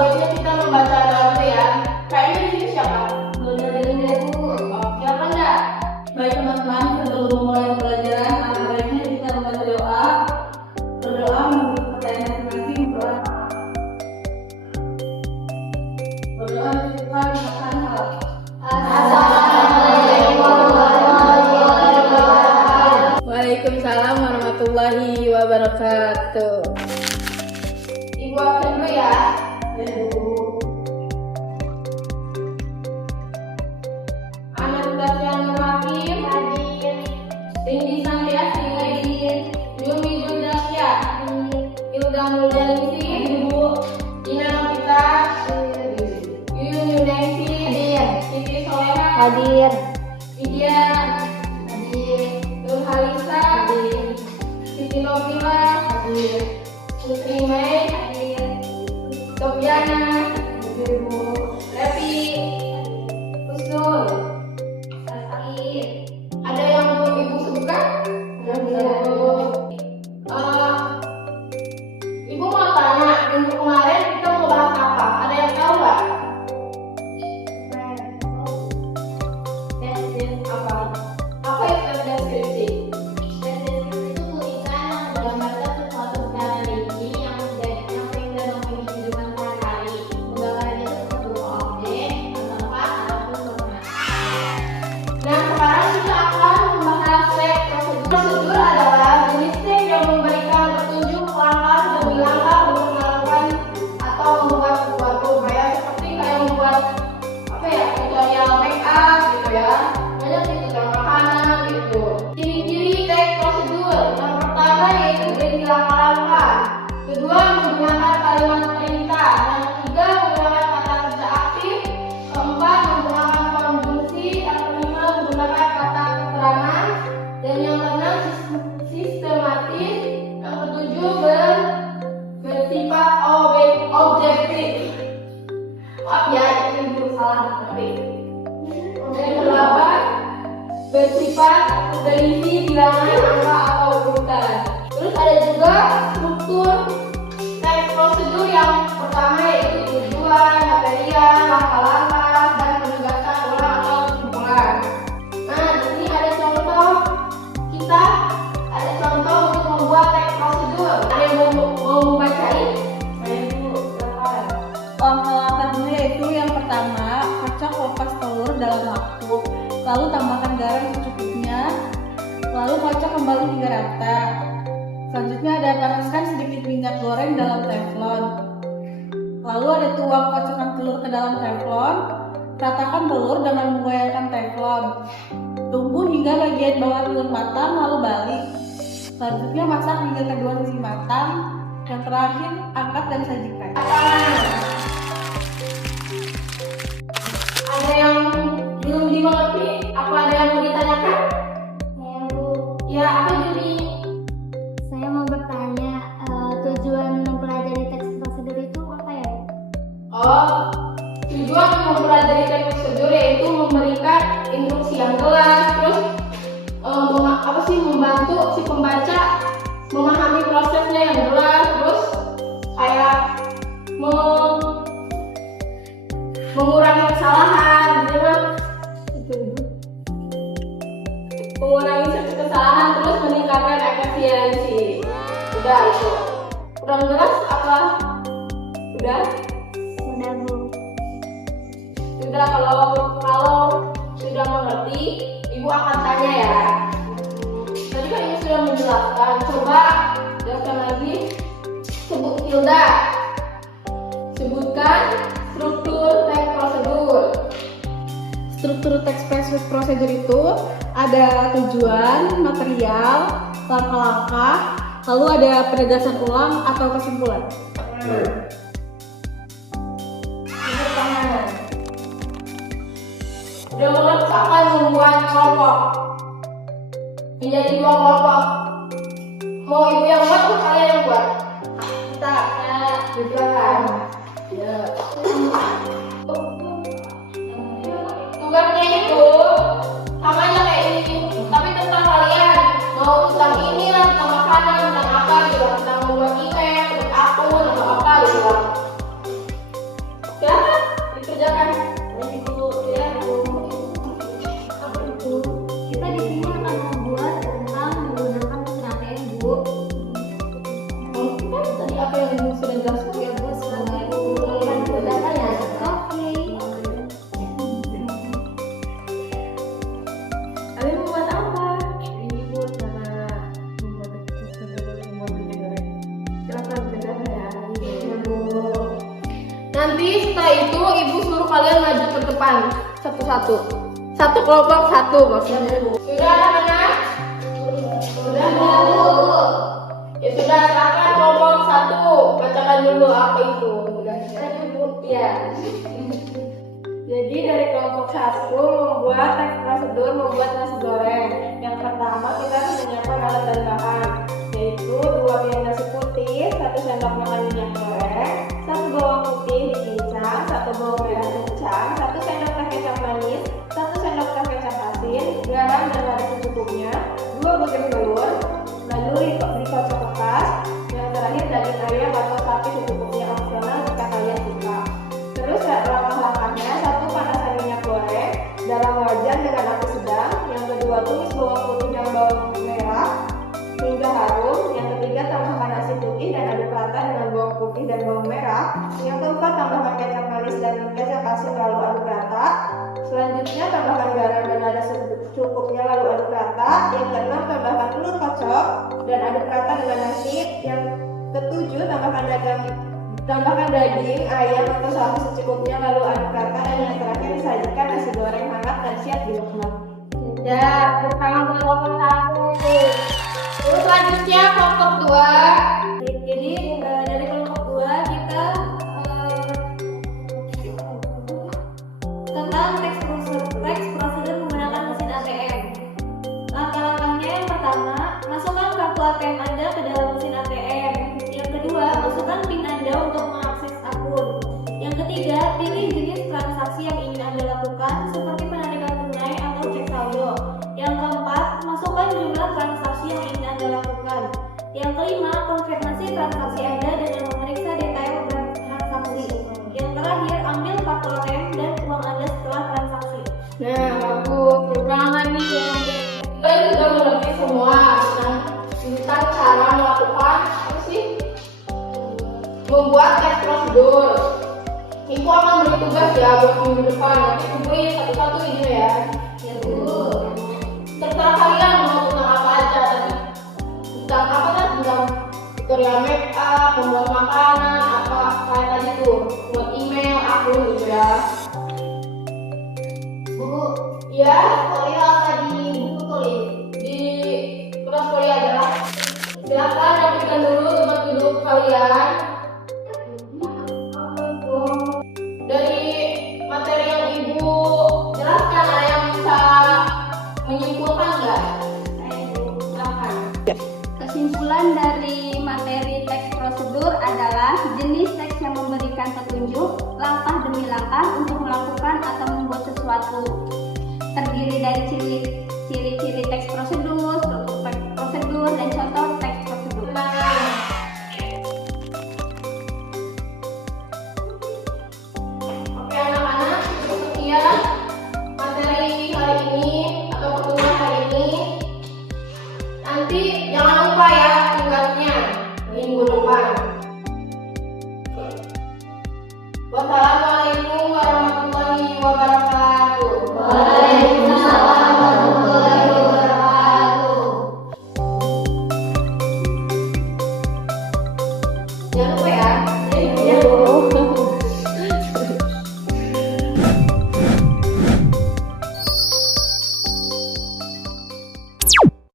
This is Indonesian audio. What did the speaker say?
selanjutnya kita membaca doa ya. Kayaknya di sini siapa? Bunda Belinda Bu. Siapa enggak? Baik teman-teman, sebelum memulai pelajaran, alangkah baiknya kita membaca doa. Berdoa menurut pertanyaan masing-masing. Berdoa bersyukur akan hal. Waalaikumsalam warahmatullahi wabarakatuh. Ibu absen dulu ya. Anastasia Nurhakim hadir. Tinggi Santiasi hadir. Yumi Juldakia Hilda Mulyalisi Ibu. Ina Novita Yuyun Yunesi hadir. Siti Soleha Hadir. Widya hadir. Nur Halisa hadir. Siti Novila hadir. Putri Mei hadir. Tobiana hadir Bu. Levi Husnul Sakit. Ada yang belum Ibu sebutkan? Ibu mau tanya, minggu kemarin kita mau bahas apa? Ada yang tahu nggak? Apa? Apa itu deskripsi? Nah, sekarang kita akan membahas teks prosedur. Prosedur adalah jenis teks yang memberikan petunjuk langkah demi langkah untuk melakukan atau membuat sesuatu, seperti membuat tutorial make up gitu ya. Banyak tutorial makanan gitu. Ciri-ciri teks prosedur. Yang pertama yaitu berisi langkah-langkah. Kedua, menggunakan kalimat perintah. Yang ketiga, menggunakan kata kerja aktif. Keempat, menggunakan konjungsi. Yang kelima, menggunakan kata keterangan. Dan yang keenam, sistematis. Yang ketujuh, bersifat objektif. Maaf ya, ini belum salah ketik. Yang kedelapan, bersifat berisi bilangan angka atau urutan. Terus ada juga struktur teks prosedur. Yang pertama yaitu tujuan, material, langkah-langkah, dan penegasan ulang atau kesimpulan. Nah, di sini ada contoh untuk membuat teks prosedur. Ada yang mau membacain? Saya dulu, silakan. Langkah-langkahnya yaitu yang pertama, kocok kupas telur dalam waktu, lalu tambahkan garam secukupnya, lalu kocok kembali hingga rata. Selanjutnya ada panaskan sedikit minyak goreng dalam teflon. Lalu ada tuang kocokan telur ke dalam teflon. Ratakan telur dengan menggoyangkan teflon. Tunggu hingga bagian bawah telur matang, lalu balik. Selanjutnya masak hingga kedua sisi matang. Yang terakhir, angkat dan sajikan. Ada yang belum dimengerti? Apa ada yang mau ditanyakan? Ya, apa jadi? Saya mau bertanya, tujuan mempelajari teks prosedur itu apa ya? Tujuan mempelajari teks prosedur yaitu memberikan instruksi yang jelas, terus membantu si pembaca memahami prosesnya yang jelas, terus kayak mengurangi kesalahan, gitu kan? Mengurangi kesalahan, terus meningkatkan efisiensi. Udah itu. Kurang jelas apa? Udah? Sudah Bu. Sudah, kalau sudah mengerti, Ibu akan tanya ya. Tadi kan Ibu sudah menjelaskan. Coba jelaskan lagi. Hilda, sebutkan struktur teks prosedur. Struktur teks prosedur itu ada tujuan, material, langkah-langkah, lalu ada penegasan ulang atau kesimpulan. Tepuk tangan. Dengan akan membuat kelompok menjadi 2 kelompok. Mau Ibu yang buat atau kalian yang buat? Kita di belakang. Ya. Tugasnya itu sama aja kayak ini, tapi tentang kalian. Mau tentang ini lah, tentang makanan, tentang apa gitu, tentang membuat email, membuat akun atau apa gitu. Nanti setelah itu ibu suruh kalian maju ke depan satu-satu. Satu kelompok satu maksudnya. Sudah anak-anak? Sudah Bu. Ya sudah, silakan kelompok satu. Bacakan dulu apa itu. Ya. Jadi dari kelompok satu membuat teks prosedur membuat nasi goreng. Yang pertama kita harus menyiapkan alat dan bahan, yaitu 2 piring nasi putih, 1 sendok makan minyak goreng, 1 bawang putih dicincang, 1 bawang merah cincang, 1 sendok teh kecap manis, 1 sendok teh kecap asin, garam dan lada secukupnya, 2 butir telur, lalu dikocok keras. Yang terakhir daging ayam atau sapi secukupnya, opsional jika kalian suka. Terus langkah-langkahnya: 1. Panaskan minyak goreng dalam wajan dengan api sedang. Yang kedua, tumis bawang putih dan bawang merah hingga harum. Yang ketiga, tambahkan nasi putih dan aduk rata dengan bawang putih dan bawang merah. Yang keempat, tambahkan kecap manis dan kecap asin lalu aduk rata. Selanjutnya, tambahkan garam dan lada secukupnya lalu aduk rata. Yang keenam, tambahkan telur kocok dan aduk rata dengan nasi. Yang ketujuh, tambahkan daging ayam atau sapi secukupnya lalu aduk rata. Dan yang terakhir, disajikan nasi goreng hangat dan siap dinikmati. Ya, bersama kelompok satu. Terus selanjutnya kelompok 2. Jadi dari kelompok 2 kita tentang teks prosedur menggunakan mesin ATM. Langkah-langkahnya: yang pertama, masukkan kartu ATM Anda ke dalam mesin ATM. Yang kedua, masukkan PIN Anda untuk mengakses akun. Yang ketiga, pilih jenis transaksi yang ingin Anda lakukan seperti penarikan tunai atau cek saldo. Yang keempat, masukkan jumlah transaksi yang ingin Anda lakukan. Yang kelima, konfirmasi transaksi Anda dengan memeriksa detail transaksi. Yang terakhir, ambil kartu ATM dan uang Anda setelah transaksi. Nah, bagus. Terima nih. Kita sudah mengerti semua tentang cara melakukan apa sih? Membuat teks prosedur. Ibu akan beri tugas ya buat minggu depan. Nanti ibu beri satu-satu ini ya. Ya Bu. Terserah kalian mau tentang apa aja tadi. Tentang apa kan? Tentang tutorial make up, membuat makanan, apa kayak tadi tuh, buat email, akun gitu ya. Bu, ya, tutorial apa di buku tulis? Di kertas kuliah adalah. Silakan rapikan dulu tempat duduk kalian. Dari materi yang ibu jelaskan, ada yang bisa menyimpulkan nggak? Silakan. Kesimpulan dari materi teks prosedur adalah jenis teks yang memberikan petunjuk langkah demi langkah untuk melakukan atau membuat sesuatu. Terdiri dari ciri-ciri teks prosedur